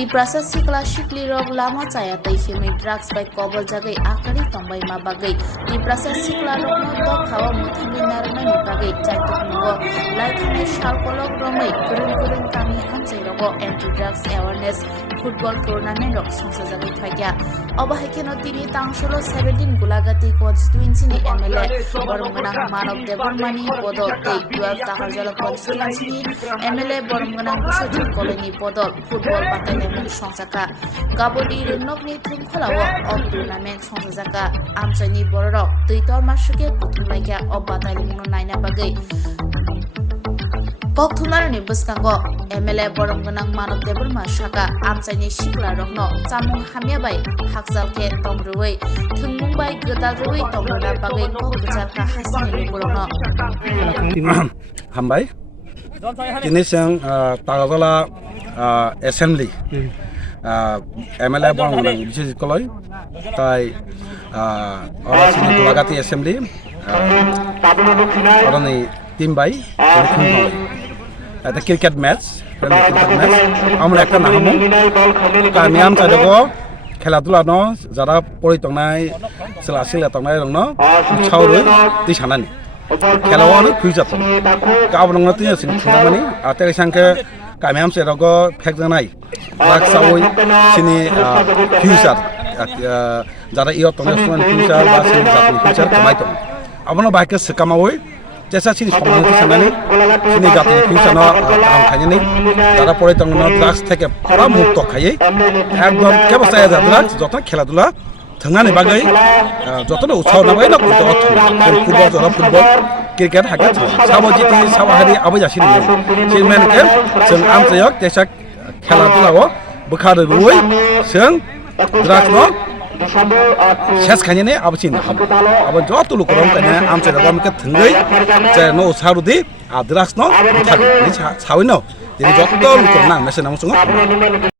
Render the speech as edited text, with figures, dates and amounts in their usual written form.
Tiprasa sikla shikli rok lama chaya tai himi drugs by kobol jagai akari tongbai ma bagai Tiprasa sikla rok no dok hawa muthami narmai ni bagai chaitok mungo lai thanai shal kolok romai kurun kami hamjai rogo anti drugs awareness football tournament rok songsa jagai thaikya obahike no tini tangsholo 17 gulagati constituency ni MLA boromganang Manav Devarmani podo tei 12 taharjala constituency ni MLA boromganang Bushajit colony podo football battalion songsaka kabodi renokni thungkholawo ob tournament songsaka amchani borok tuitor masuke kuthumlaikya ob battalion no naina bagai Kokthumlarni buskango MLA boromganang Manav Devarma shaka amchani shikla rokno chamung hamyabai hakjalke tongruwei thungmungbai godalruwei tongrona bagai kokbujarka hasini borokno hambai kini sang tagala assembly MLA boromganang Bushajit koloi tai orasini gulagati assembly orani team bai ada cricket match আমরা একটা নাহামো কামিয়াম চাইদগো খেলাধুলা ন যারা পড়ি তংনাই সেলা সেলা তংনাই রং ন ছাউরই তি সানানি খেলাও ন ফিউচার গাবন ন তি সিন খুনামানি আতে সংকে কামিয়াম চাইদগো ফেকজানাই রাকসাওই সিনি ফিউচার যারা ইয় তংনাই স্টুডেন্ট ফিউচার বা সিন জাতি ফিউচার কামাই তং আবনো বাইকে সেকামাওই jasa sini সমস্ত সানানি sini জাতি ফিউচার ন কাম খাইনি যারা পড়ে তং ন ড্রাগস থেকে পুরা মুক্ত খাইয়ে একদম কেবসায় ড্রাগস যত খেলাধুলা থাঙ্গানি বাগাই যত উৎসাহ নাবাই না ফুটবল জরা ফুটবল ক্রিকেট হাকে সাবজিতি সাবাহারি আবাইজাসিনি চেয়ারম্যানকে जों আমচয়ক দেশা খেলাধুলাও বখারে রুই जों ড্রাগস ন শেষ খাইনি আবচিন আবার যত লোক রং কানে আমচে রকমকে থঙ্গই যে ন সারুদি আদ্রাস ন থাক সাউই ন তিনি যত লোক না মেসে নামসঙ্গ